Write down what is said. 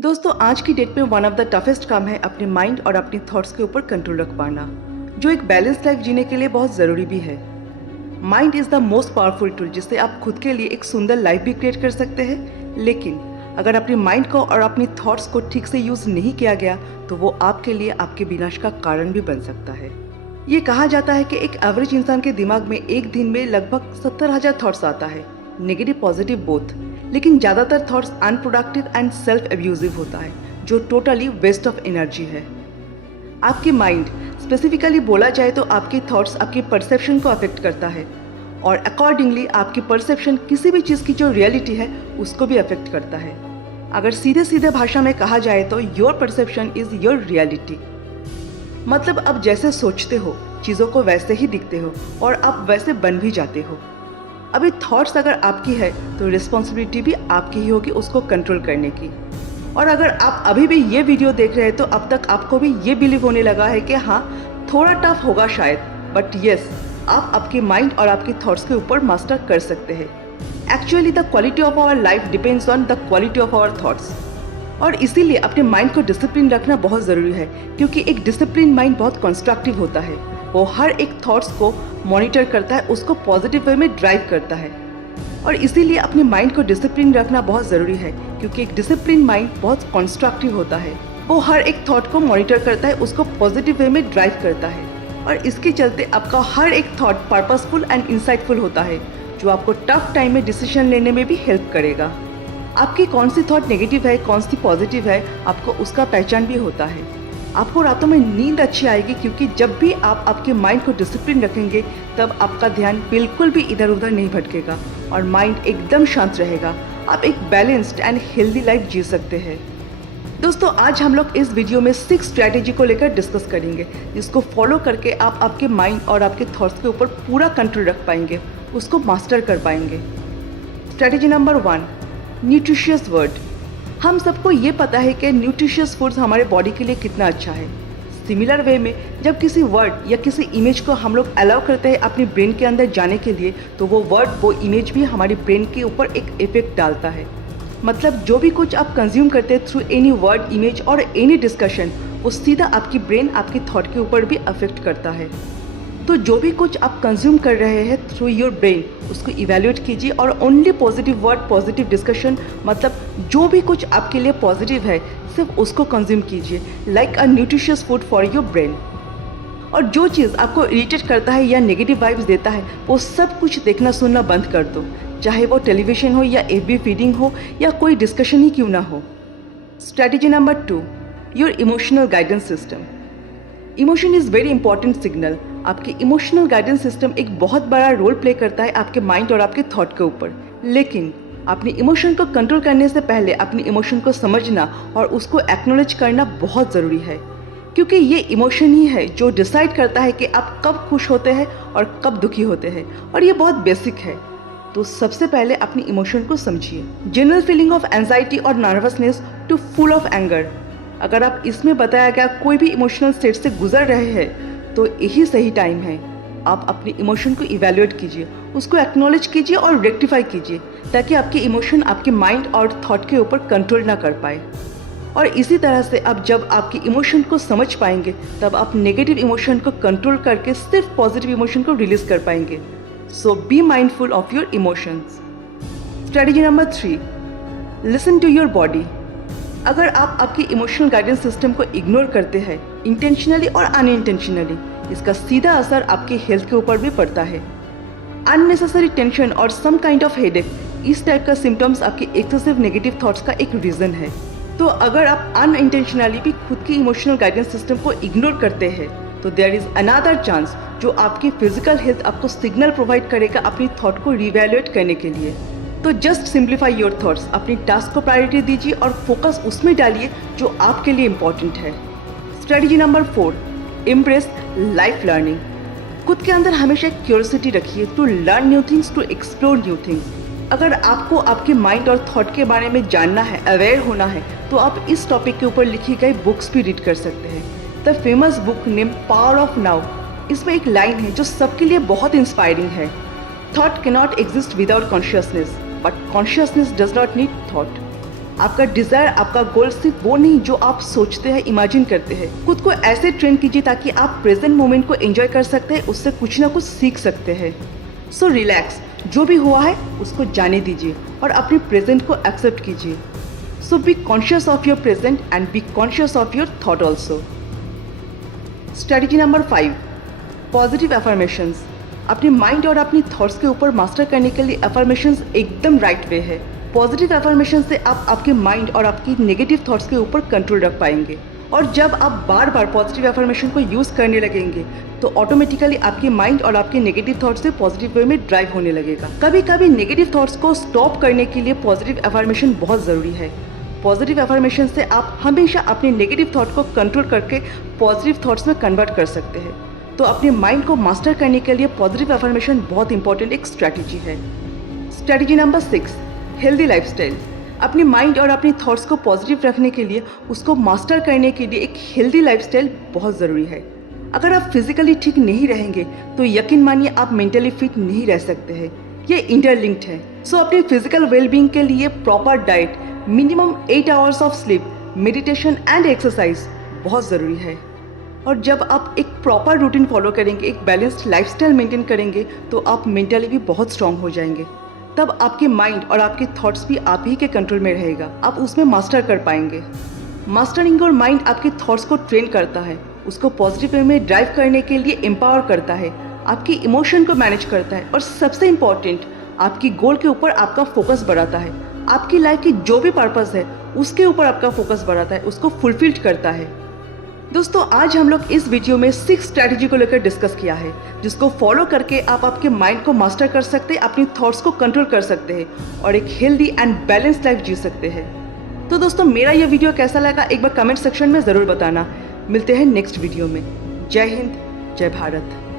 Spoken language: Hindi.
दोस्तों आज की डेट में वन ऑफ द टफेस्ट काम है अपने माइंड और अपनी थॉट्स के ऊपर कंट्रोल रख पाना, जो एक बैलेंस लाइफ जीने के लिए बहुत ज़रूरी भी है। Mind is the most powerful tool जिससे आप खुद के लिए एक सुंदर लाइफ भी क्रिएट कर सकते हैं, लेकिन अगर अपने माइंड को और अपनी थॉट्स को ठीक से यूज़ नहीं किया गया तो वो आपके लिए आपके विनाश का कारण भी बन सकता है। ये कहा जाता है कि एक एवरेज इंसान के दिमाग में एक दिन में लगभग 70,000 थॉट्स आता है, नेगेटिव पॉजिटिव बोथ, लेकिन ज़्यादातर thoughts unproductive and self abusive होता है, जो टोटली वेस्ट ऑफ एनर्जी है। आपकी माइंड स्पेसिफिकली बोला जाए तो आपकी थॉट्स आपकी परसेप्शन को अफेक्ट करता है और अकॉर्डिंगली आपकी परसेप्शन किसी भी चीज़ की जो रियलिटी है उसको भी अफेक्ट करता है। अगर सीधे सीधे भाषा में कहा जाए तो your perception is your reality. मतलब आप जैसे सोचते हो चीज़ों को वैसे ही दिखते हो और आप वैसे बन भी जाते हो। अभी थॉट्स अगर आपकी है तो रिस्पॉन्सिबिलिटी भी आपकी ही होगी उसको कंट्रोल करने की। और अगर आप अभी भी ये वीडियो देख रहे हैं तो अब तक आपको भी ये बिलीव होने लगा है कि हाँ थोड़ा टफ होगा शायद, बट यस आप आपके माइंड और आपकी थॉट्स के ऊपर मास्टर कर सकते हैं। Actually the quality of our life depends on the quality of our thoughts. और इसीलिए अपने माइंड को डिसिप्लिन रखना बहुत ज़रूरी है, क्योंकि एक डिसिप्लिन माइंड बहुत कंस्ट्रक्टिव होता है। वो हर एक थॉट्स को मॉनिटर करता है, उसको पॉजिटिव वे में ड्राइव करता है। और इसीलिए अपने माइंड को डिसिप्लिन रखना बहुत ज़रूरी है, क्योंकि एक डिसिप्लिन माइंड बहुत कंस्ट्रक्टिव होता है। वो हर एक थॉट को मॉनिटर करता है, उसको पॉजिटिव वे में ड्राइव करता है और इसके चलते आपका हर एक थॉट पर्पसफुल एंड इंसाइटफुल होता है, जो आपको टफ टाइम में डिसीजन लेने में भी हेल्प करेगा। आपकी कौन सी थॉट नेगेटिव है, कौन सी पॉजिटिव है, आपको उसका पहचान भी होता है। आपको रातों में नींद अच्छी आएगी, क्योंकि जब भी आप आपके माइंड को डिसिप्लिन रखेंगे तब आपका ध्यान बिल्कुल भी इधर उधर नहीं भटकेगा और माइंड एकदम शांत रहेगा। आप एक बैलेंस्ड एंड हेल्दी लाइफ जी सकते हैं। दोस्तों आज हम लोग इस वीडियो में 6 स्ट्रैटेजी को लेकर डिस्कस करेंगे, जिसको फॉलो करके आप आपके माइंड और आपके थॉट्स के ऊपर पूरा कंट्रोल रख पाएंगे, उसको मास्टर कर पाएंगे। Strategy number 1, nutritious word. हम सबको ये पता है कि न्यूट्रिशियस फूड्स हमारे बॉडी के लिए कितना अच्छा है। सिमिलर वे में जब किसी वर्ड या किसी इमेज को हम लोग अलाउ करते हैं अपने ब्रेन के अंदर जाने के लिए, तो वो वर्ड वो इमेज भी हमारे ब्रेन के ऊपर एक इफेक्ट डालता है। मतलब जो भी कुछ आप कंज्यूम करते हैं थ्रू एनी वर्ड, इमेज और एनी डिस्कशन, वो सीधा आपकी ब्रेन आपकी थॉट के ऊपर भी अफेक्ट करता है। तो जो भी कुछ आप कंज्यूम कर रहे हैं थ्रू योर ब्रेन, उसको इवैल्यूएट कीजिए और only positive word, positive discussion, मतलब जो भी कुछ आपके लिए पॉजिटिव है सिर्फ उसको कंज्यूम कीजिए, like a nutritious food for your brain. और जो चीज़ आपको इरिटेट करता है या नेगेटिव वाइब्स देता है, वो सब कुछ देखना सुनना बंद कर दो, चाहे वो टेलीविज़न हो या एफबी फीडिंग हो या कोई डिस्कशन ही क्यों ना हो। Strategy number 2, your emotional guidance system. Emotion is very important signal. आपकी इमोशनल गाइडेंस सिस्टम एक बहुत बड़ा रोल प्ले करता है आपके माइंड और आपके थॉट के ऊपर। लेकिन अपनी इमोशन को कंट्रोल करने से पहले अपनी इमोशन को समझना और उसको एक्नॉलेज करना बहुत ज़रूरी है, क्योंकि ये इमोशन ही है जो डिसाइड करता है कि आप कब खुश होते हैं और कब दुखी होते हैं, और ये बहुत बेसिक है। तो सबसे पहले अपनी इमोशन को समझिए। जनरल फीलिंग ऑफ एंजाइटी और nervousness to full of anger. अगर आप इसमें बताया गया कोई भी इमोशनल स्टेट से गुजर रहे हैं तो यही सही टाइम है। आप अपनी इमोशन को इवैल्यूएट कीजिए, उसको एक्नॉलेज कीजिए और रेक्टिफाई कीजिए, ताकि आपके इमोशन आपके माइंड और थॉट के ऊपर कंट्रोल ना कर पाए। और इसी तरह से अब जब आपकी इमोशन को समझ पाएंगे तब आप नेगेटिव इमोशन को कंट्रोल करके सिर्फ पॉजिटिव इमोशन को रिलीज कर पाएंगे। So be mindful of your emotions. Strategy number 3, listen to your body. अगर आप आपकी इमोशनल गाइडेंस सिस्टम को इग्नोर करते हैं इंटेंशनली और अनइंटेंशनली, इसका सीधा असर आपके हेल्थ के ऊपर भी पड़ता है। अननेसेसरी टेंशन और सम काइंड ऑफ हेडेक, इस टाइप का सिम्टम्स आपके एक्सेसिव नेगेटिव थॉट्स का एक रीज़न है। तो अगर आप अनइंटेंशनली भी खुद की इमोशनल गाइडेंस सिस्टम को इग्नोर करते हैं तो देयर इज़ अनदर चांस जो आपकी फिजिकल हेल्थ आपको सिग्नल प्रोवाइड करेगा अपनी थॉट को रिवैल्यूएट करने के लिए। तो जस्ट सिंप्लीफाई योर थॉट्स, अपनी टास्क को प्रायोरिटी दीजिए और फोकस उसमें डालिए जो आपके लिए इम्पॉर्टेंट है। Strategy number 4, embrace life learning. खुद के अंदर हमेशा एक क्यूरियोसिटी रखिए to learn new things, to explore new things. अगर आपको आपके माइंड और थॉट के बारे में जानना है, अवेयर होना है, तो आप इस टॉपिक के ऊपर लिखी गई बुक्स भी रीड कर सकते हैं। The famous book name power of now, इसमें एक लाइन है जो सबके लिए बहुत इंस्पायरिंग है। Thought cannot exist without consciousness, but consciousness does not need thought. आपका डिज़ायर, आपका गोल सिर्फ वो नहीं जो आप सोचते हैं, इमेजिन करते हैं। खुद को ऐसे ट्रेन कीजिए ताकि आप प्रेजेंट मोमेंट को एंजॉय कर सकते हैं, उससे कुछ ना कुछ सीख सकते हैं। सो रिलैक्स, जो भी हुआ है उसको जाने दीजिए और अपने प्रेजेंट को एक्सेप्ट कीजिए। So be conscious of your present and be conscious of your thought also. Strategy number 5, positive affirmations. अपने माइंड और अपनी थॉट्स के ऊपर मास्टर करने के लिए अफर्मेशंस एकदम राइट वे है। पॉजिटिव अफर्मेशन से आप आपके माइंड और आपकी नेगेटिव थॉट्स के ऊपर कंट्रोल रख पाएंगे। और जब आप बार बार पॉजिटिव अफर्मेशन को यूज़ करने लगेंगे तो ऑटोमेटिकली आपके माइंड और आपके नेगेटिव थॉट्स से पॉजिटिव वे में ड्राइव होने लगेगा। कभी कभी नेगेटिव थॉट्स को स्टॉप करने के लिए पॉजिटिव अफर्मेशन बहुत ज़रूरी है। पॉजिटिव अफर्मेशन से आप हमेशा अपने नेगेटिव थॉट को कंट्रोल करके पॉजिटिव थॉट्स में कन्वर्ट कर सकते हैं। तो अपने माइंड को मास्टर करने के लिए पॉजिटिव अफर्मेशन बहुत इंपॉर्टेंट एक स्ट्रैटेजी है। Strategy number 6, healthy lifestyle. अपने माइंड और अपनी थॉट्स को पॉजिटिव रखने के लिए, उसको मास्टर करने के लिए एक हेल्दी लाइफस्टाइल बहुत ज़रूरी है। अगर आप फिजिकली ठीक नहीं रहेंगे तो यकीन मानिए आप मेंटली फिट नहीं रह सकते हैं। ये इंटरलिंक्ड है। सो अपने फिजिकल वेलबींग के लिए proper diet, minimum 8 hours of sleep, meditation and exercise बहुत ज़रूरी है। और जब आप एक प्रॉपर रूटीन फॉलो करेंगे, एक बैलेंस्ड लाइफस्टाइल मेंटेन करेंगे तो आप मेंटली भी बहुत स्ट्रांग हो जाएंगे। तब आपके माइंड और आपके थॉट्स भी आप ही के कंट्रोल में रहेगा, आप उसमें मास्टर कर पाएंगे। मास्टरिंग और माइंड आपके थॉट्स को ट्रेन करता है, उसको पॉजिटिव वे में ड्राइव करने के लिए एम्पावर करता है, आपकी इमोशन को मैनेज करता है और सबसे इम्पॉर्टेंट आपकी गोल के ऊपर आपका फोकस बढ़ाता है। आपकी लाइफ की जो भी पर्पस है उसके ऊपर आपका फोकस बढ़ाता है, उसको फुलफिल करता है। दोस्तों, आज हम लोग इस वीडियो में 6 स्ट्रैटेजी को लेकर डिस्कस किया है, जिसको फॉलो करके आप आपके माइंड को मास्टर कर सकते हैं, अपनी थॉट्स को कंट्रोल कर सकते हैं और एक हेल्दी एंड बैलेंस्ड लाइफ जी सकते हैं। तो दोस्तों, मेरा ये वीडियो कैसा लगा एक बार कमेंट सेक्शन में ज़रूर बताना। मिलते हैं नेक्स्ट वीडियो में। जय हिंद, जय भारत।